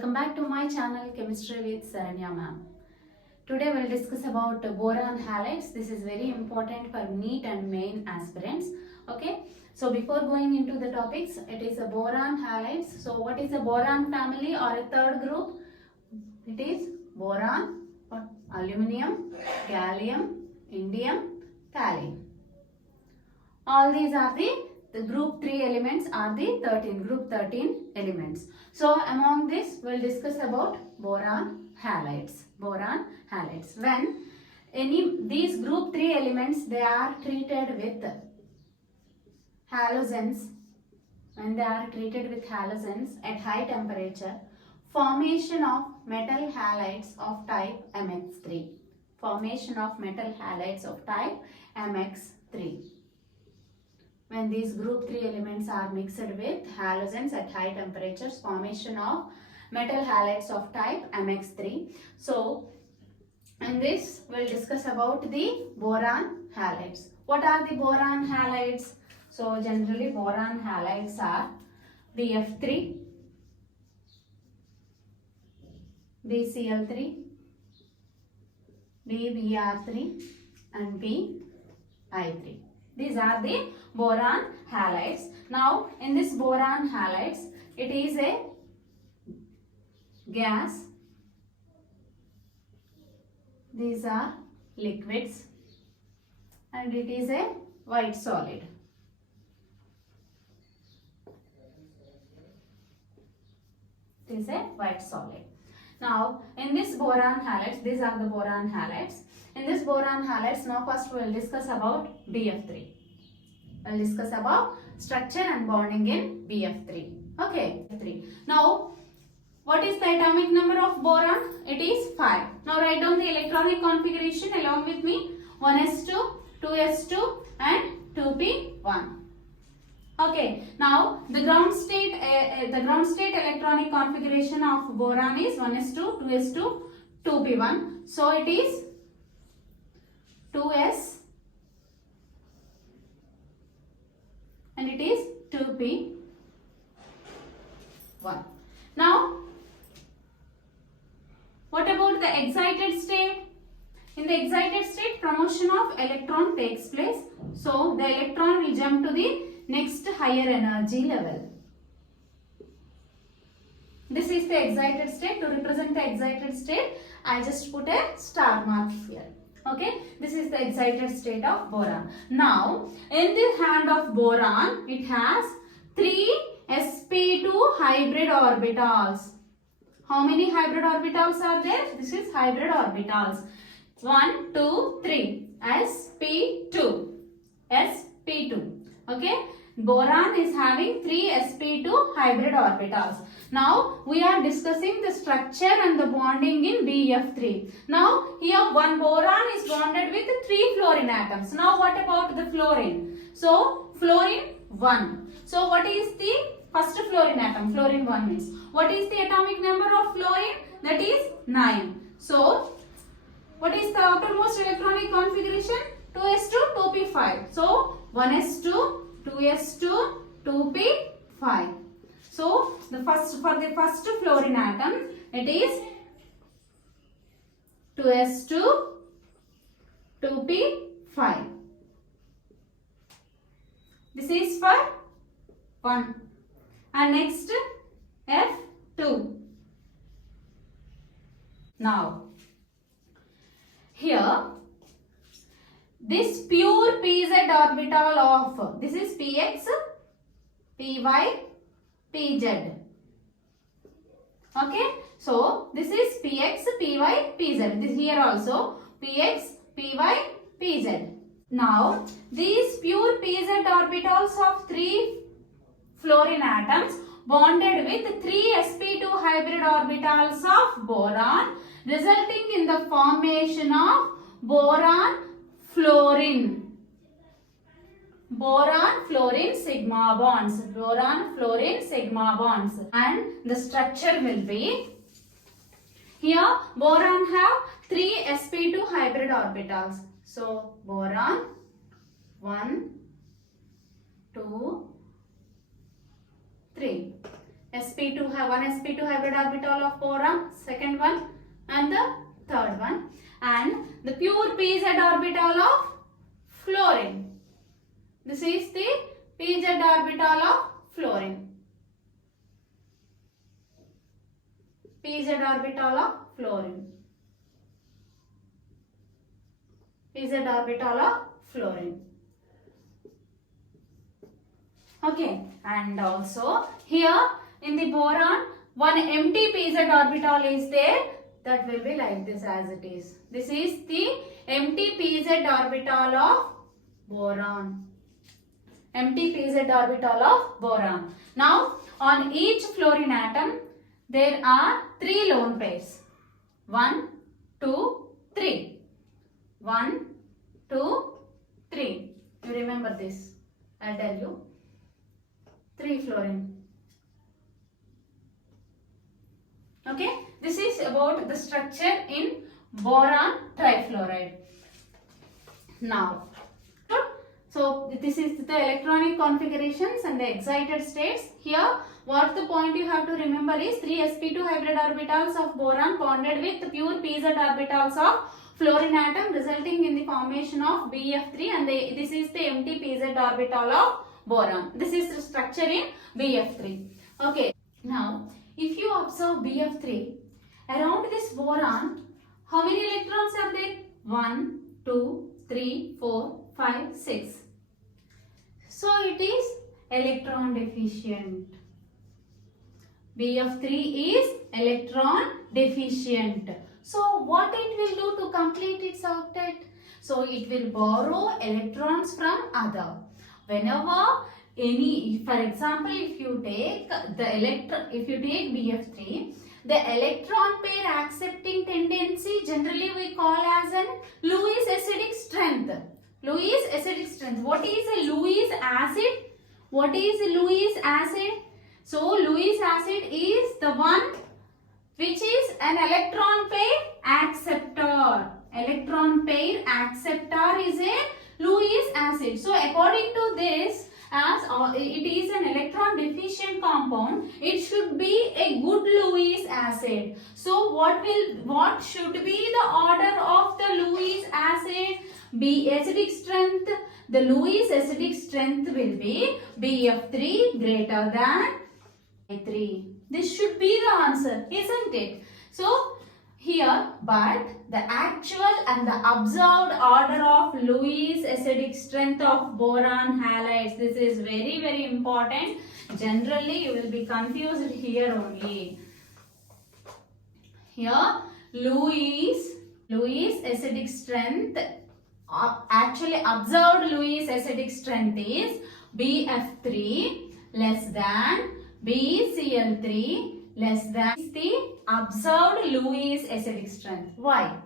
Welcome back to my channel Chemistry with Saranya ma'am. Today we'll discuss about boron halides. This is very important for NEET and main aspirants. Okay. So before going into the topics, it is a boron halides. So what is a boron family or a third group? It is boron, aluminium, gallium, indium, thallium. All these are the group 3 elements are the group 13 elements. So among this we'll discuss about boron halides. Boron halides. When these group 3 elements, they are treated with halogens, when they are treated with halogens at high temperature, formation of metal halides of type MX3. Formation of metal halides of type MX3. When these group 3 elements are mixed with halogens at high temperatures, formation of metal halides of type MX3. So, in this we'll discuss about the boron halides. What are the boron halides? So, generally boron halides are BF3, BCl3, BBr3 and BI3. These are the boron halides. Now, in this boron halides, it is a gas. These are liquids and it is a white solid. It is a white solid. Now, in this boron halides, these are the boron halides. In this boron halides, now first we will discuss about BF3. We will discuss about structure and bonding in BF3. Okay. Now, what is the atomic number of boron? It is 5. Now, write down the electronic configuration along with me. 1s2, 2s2 and 2p1. Okay. Now, the ground state electronic configuration of boron is 1s2, 2s2, 2p1. So, it is 2s and it is 2p1. Now, what about the excited state? In the excited state, promotion of electron takes place. So, the electron will jump to the next higher energy level. This is the excited state. To represent the excited state, I just put a star mark here. Okay, this is the excited state of boron. Now, in the hand of boron, it has 3 sp2 hybrid orbitals. How many hybrid orbitals are there? This is hybrid orbitals. 1, 2, 3. sp2. sp2. Okay, boron is having 3 sp2 hybrid orbitals. Now, we are discussing the structure and the bonding in BF3. Now, here one boron is bonded with 3 fluorine atoms. Now, what about the fluorine? So, fluorine 1. So, what is the first fluorine atom? Fluorine 1 means. What is the atomic number of fluorine? That is 9. So, what is the outermost electronic configuration? 2s2, 2p5. So, 1s2, 2s2, 2p5. So, for the first fluorine atom, it is 2s2, 2p5. This is for 1. And next, F2. Now, here, this pure pz orbital of, this is px, py, pz. Okay, so this is px, py, pz. This here also px, py, pz. Now, these pure pz orbitals of 3 fluorine atoms bonded with 3 sp2 hybrid orbitals of boron, resulting in the formation of boron fluorine. Boron fluorine sigma bonds. Boron fluorine sigma bonds. And the structure will be, here boron have 3 sp2 hybrid orbitals. So, boron 1, 2, 3. sp2 have one sp2 hybrid orbital of boron, second one, and the third one, and the pure pz orbital of fluorine. This is the pz orbital of fluorine. pz orbital of fluorine. pz orbital of fluorine. Okay, and also here in the boron one empty pz orbital is there, that will be like this as it is. This is the empty pz orbital of boron. Empty pz orbital of boron. Now on each fluorine atom there are 3 lone pairs. 1, 2, 3. 1, 2, 3. You remember this. I'll tell you. 3 fluorine. Okay. This is about the structure in boron trifluoride. Now, so this is the electronic configurations and the excited states. Here, what the point you have to remember is 3 sp2 hybrid orbitals of boron bonded with pure pz orbitals of fluorine atom, resulting in the formation of BF3, and this is the empty pz orbital of boron. This is the structure in BF3. Okay. Now, if you observe BF3, around this boron, how many electrons are there? 1, 2, 3, 4, 5, 6. So it is electron deficient. BF3 is electron deficient. So what it will do to complete its octet? So it will borrow electrons from other. Whenever any, for example, if you take BF3, the electron pair accepting tendency generally we call as an Lewis acidic strength. Lewis acidic strength. What is a Lewis acid? What is a Lewis acid? So Lewis acid is the one which is an electron pair acceptor. Electron pair acceptor is a Lewis acid. So according to this, as it is an electron deficient compound, it should be a good Lewis acid. So what should be the order of the Lewis acid? B acidic strength. The Lewis acidic strength will be BF3 greater than 3. This should be the answer, isn't it? So here, but the actual and the observed order of Lewis acidic strength of boron halides, this is very, very important. Generally, you will be confused here only. Here, Lewis acidic strength, actually observed Lewis acidic strength is BF3 less than BCl3 less than the observed Lewis acidic strength. Why?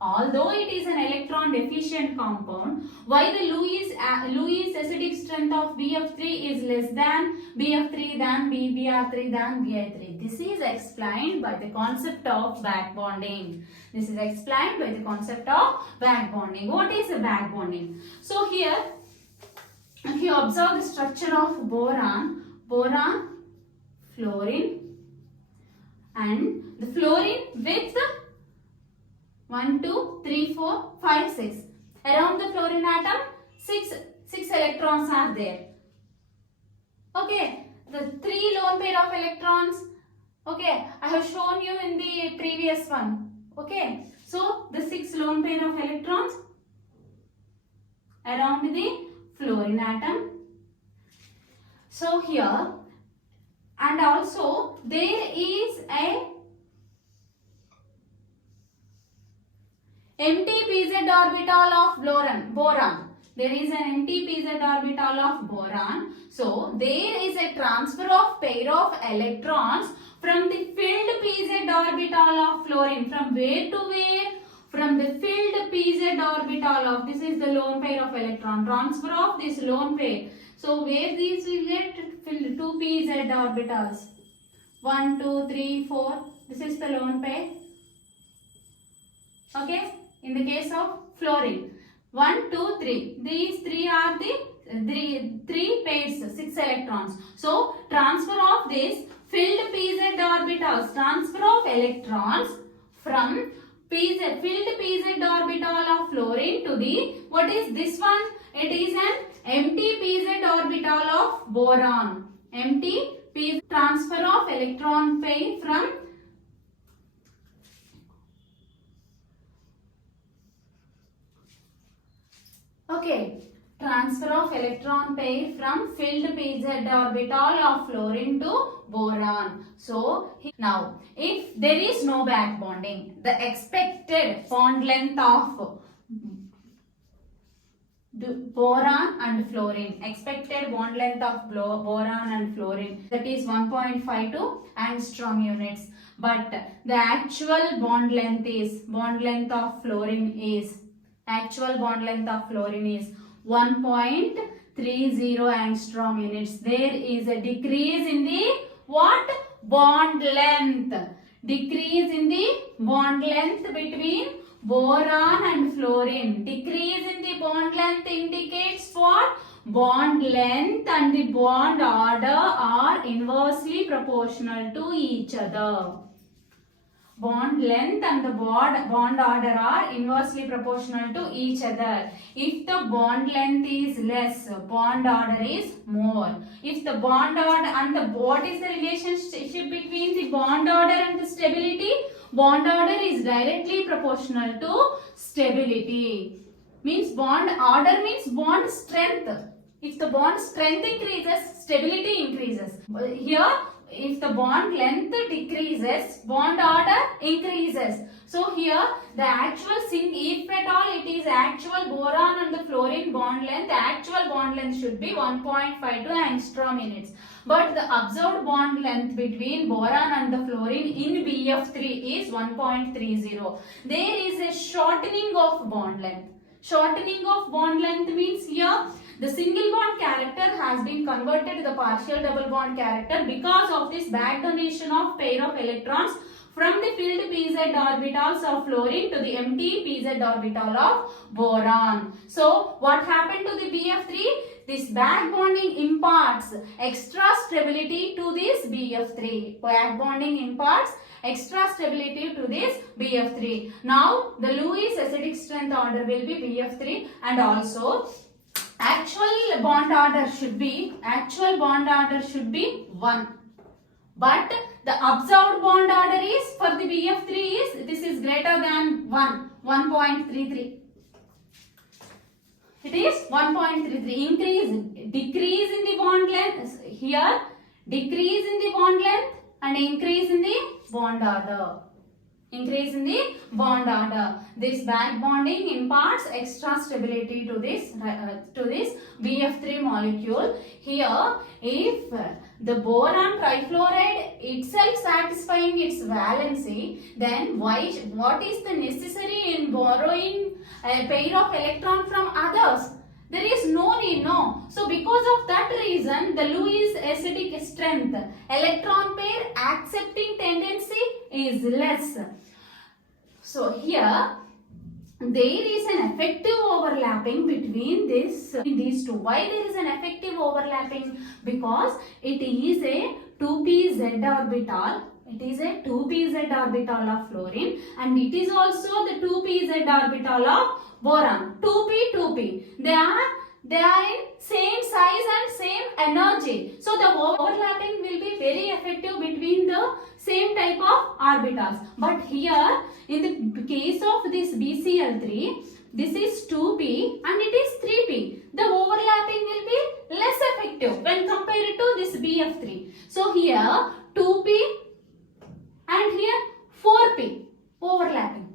Although it is an electron deficient compound, why the Lewis acidic strength of BF3 is less than BF3 than BBr3 than Bi3? This is explained by the concept of back bonding. This is explained by the concept of back bonding. What is a back bonding? So here, if you observe the structure of boron, fluorine, and the fluorine with 1, 2, 3, 4, 5, 6. Around the fluorine atom, 6 electrons are there. Okay, the 3 lone pair of electrons. Okay, I have shown you in the previous one. Okay, so the 6 lone pair of electrons around the fluorine atom. So here, and also there is a empty pz orbital of boron. There is an empty pz orbital of boron. So there is a transfer of pair of electrons from the filled pz orbital of fluorine. From where to where? From the filled pz orbital of, this is the lone pair of electron. Transfer of this lone pair. So where these will get filled? 2 pz orbitals. 1, 2, 3, 4. This is the lone pair. Okay. In the case of fluorine, 1, 2, 3. These 3 are the 3 pairs, 6 electrons. So transfer of this filled pz orbitals, transfer of electrons from filled pz orbital of fluorine to the, what is this one? It is an empty pz orbital of boron. Empty pz, transfer of electron pair from transfer of electron pair from filled pz orbital of fluorine to boron. So now if there is no back bonding, the expected bond length of boron and fluorine, expected bond length of boron and fluorine, that is 1.52 angstrom units, but the actual bond length of fluorine is 1.30 angstrom units. There is a decrease in the what? Bond length. Decrease in the bond length between boron and fluorine. Decrease in the bond length indicates what? Bond length and the bond order are inversely proportional to each other. Bond length and the bond order are inversely proportional to each other. If the bond length is less, bond order is more. If the bond order and the, what is the relationship between the bond order and the stability? Bond order is directly proportional to stability. Means bond order means bond strength. If the bond strength increases, stability increases. Here, if the bond length decreases, bond order increases. So here the actual if at all it is actual boron and the fluorine bond length, the actual bond length should be 1.52 angstrom units. But the observed bond length between boron and the fluorine in BF3 is 1.30. There is a shortening of bond length. Shortening of bond length means here the single bond character has been converted to the partial double bond character because of this back donation of pair of electrons from the filled pz orbitals of fluorine to the empty pz orbital of boron. So what happened to the BF3? This back bonding imparts extra stability to this BF3. Back bonding imparts extra stability to this BF3. Now the Lewis acidic strength order will be BF3, and also actual bond order should be 1. But the observed bond order is for the BF3 is, this is greater than 1.33. It is 1.33. Decrease in the bond length here, decrease in the bond length and increase in the bond order. Increase in the bond order. This back bonding imparts extra stability to this BF3 molecule. Here, if the boron trifluoride itself satisfying its valency, then what is the necessary in borrowing a pair of electron from others? There is no need, no. So because of that reason, the Lewis acidic strength electron pair accepting tendency is less. So here there is an effective overlapping between these two. Why there is an effective overlapping? Because it is a 2p-z orbital. It is a 2p-z orbital of fluorine, and it is also the 2p-z orbital of boron. 2p, 2p. They are in same size and same energy. So the overlapping will be very effective between the same type of orbitals. But here, in the case of this BCl3, this is 2p and it is 3p. The overlapping will be less effective when compared to this BF3. So here 2p and here 4p overlapping.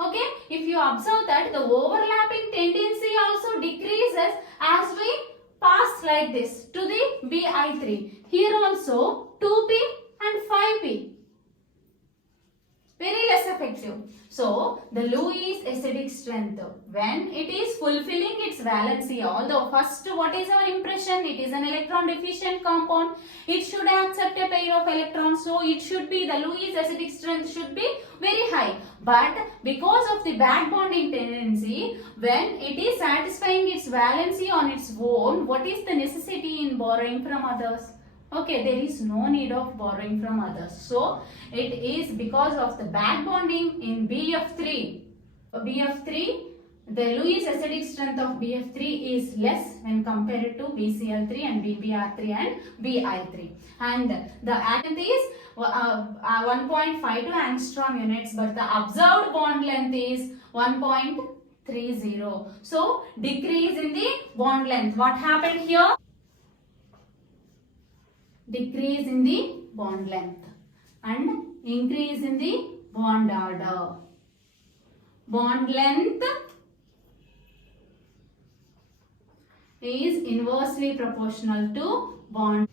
Okay, if you observe that the overlapping tendency also decreases as we pass like this to the Bi3. Here also 2p and 5p. Very less effective. So the Lewis acidic strength, when it is fulfilling its valency, although first what is our impression? It is an electron deficient compound. It should accept a pair of electrons. So it should be, the Lewis acidic strength should be very high. But because of the back bonding tendency, when it is satisfying its valency on its own, what is the necessity in borrowing from others? Okay, there is no need of borrowing from others. So it is because of the back bonding in BF3. BF3, the Lewis acidic strength of BF3 is less when compared to BCl3 and BBr3 and BI3. And the length is 1.52 angstrom units, but the observed bond length is 1.30. So decrease in the bond length. What happened here? Decrease in the bond length and increase in the bond order. Bond length is inversely proportional to bond.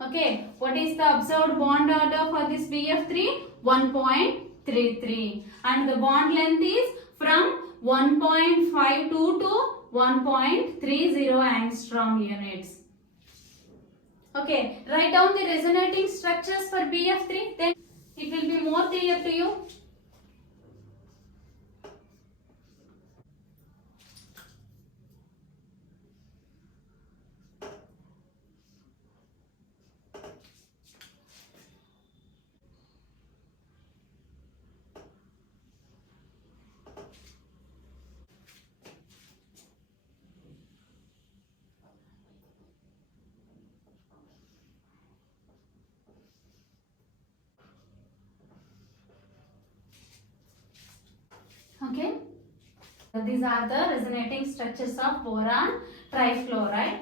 Okay, what is the observed bond order for this BF3? 1.33, and the bond length is from 1.52 to 1.30 angstrom units. Okay, write down the resonating structures for BF3, then it will be more clear to you. Okay, so these are the resonating structures of boron trifluoride.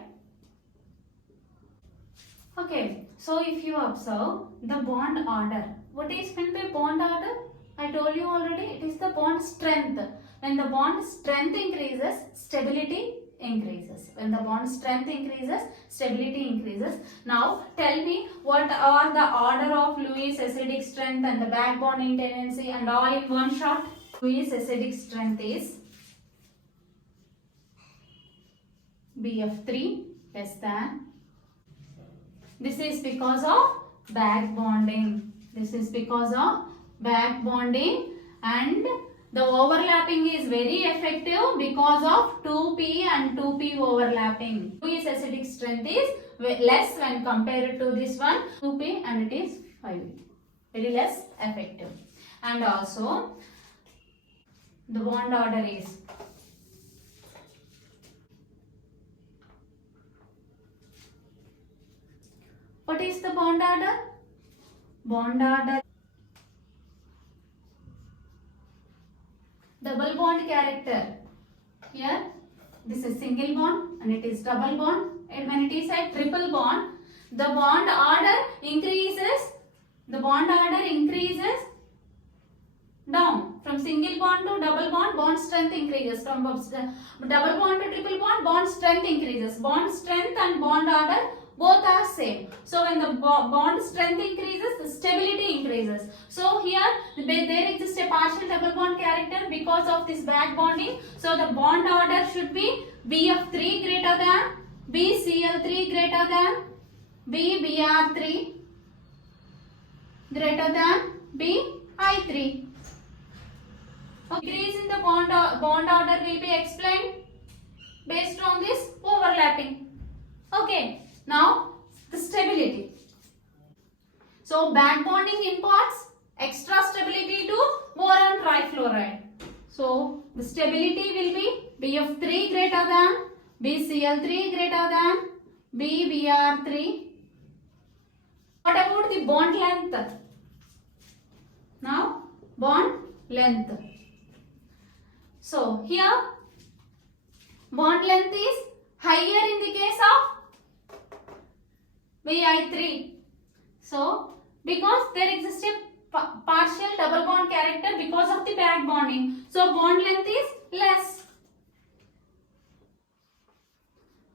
Okay, so if you observe the bond order, what is meant by bond order? I told you already, it is the bond strength. When the bond strength increases, stability increases. When the bond strength increases, stability increases. Now tell me what are the order of Lewis acidic strength and the back bonding tendency and all in one shot. Lewis acidic strength is BF3 less than. This is because of back bonding. This is because of back bonding, and the overlapping is very effective because of 2p and 2p overlapping. Lewis acidic strength is less when compared to this one 2p, and it is 5. Very less effective. And also the bond order is what is the bond order? Bond order, double bond character. Here this is single bond and it is double bond, and when it is a triple bond, the bond order increases. The bond order increases down. From single bond to double bond, bond strength increases. From double bond to triple bond, bond strength increases. Bond strength and bond order both are same. So when the bond strength increases, the stability increases. So here there exists a partial double bond character because of this back bonding. So the bond order should be BF3 greater than, BCl3 greater than, BBr3 greater than, BI3. Increase in the bond order will be explained based on this overlapping. Okay, now the stability. So back bonding imparts extra stability to boron trifluoride. So the stability will be BF3 greater than, BCl3 greater than, BBr3. What about the bond length? Now bond length. So here bond length is higher in the case of Bi3. So because there exists a partial double bond character because of the back bonding, so bond length is less.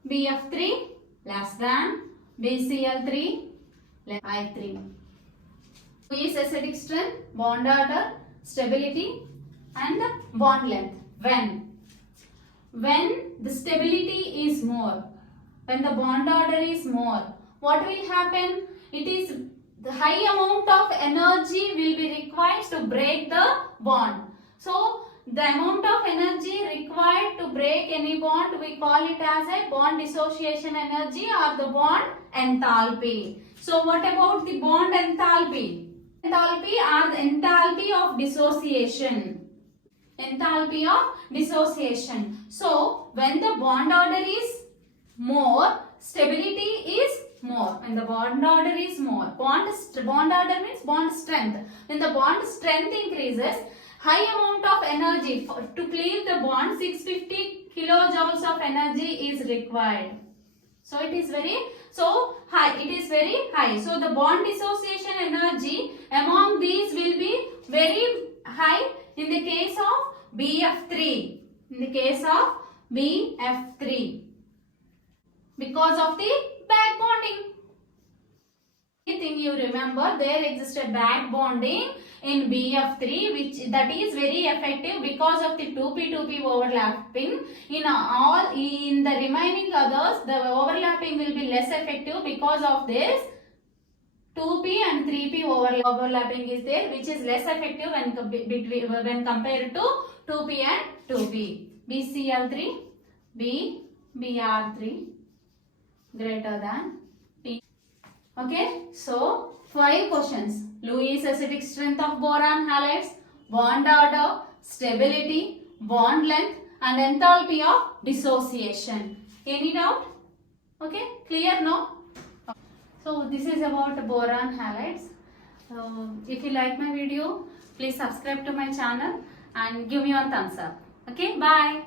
BF3 less than, BCl3 less than I3. Is acidic strength, bond order, stability and bond length. When the stability is more, when the bond order is more, what will happen? It is the high amount of energy will be required to break the bond. So the amount of energy required to break any bond, we call it as a bond dissociation energy or the bond enthalpy. So what about the bond enthalpy? Enthalpy or the enthalpy of dissociation. Enthalpy of dissociation. So when the bond order is more, stability is more. When the bond order is more, bond order means bond strength. When the bond strength increases, high amount of energy to cleave the bond, 650 kilojoules of energy is required. So it is very high. It is very high. So the bond dissociation energy among these will be very high in the case of BF3. In the case of BF3, because of the back bonding. I think you remember there existed back bonding in BF3, which that is very effective because of the 2p overlapping. In the remaining others, the overlapping will be less effective because of this 2p and 3p overlapping is there, which is less effective when compared to 2p and 2p. BCl3, BR3 greater than P. Okay, so 5 questions. Lewis acidic strength of boron halides, bond order, stability, bond length and enthalpy of dissociation. Any doubt? Okay, clear now? So this is about boron halides. If you like my video, please subscribe to my channel and give me a thumbs up. Okay, bye.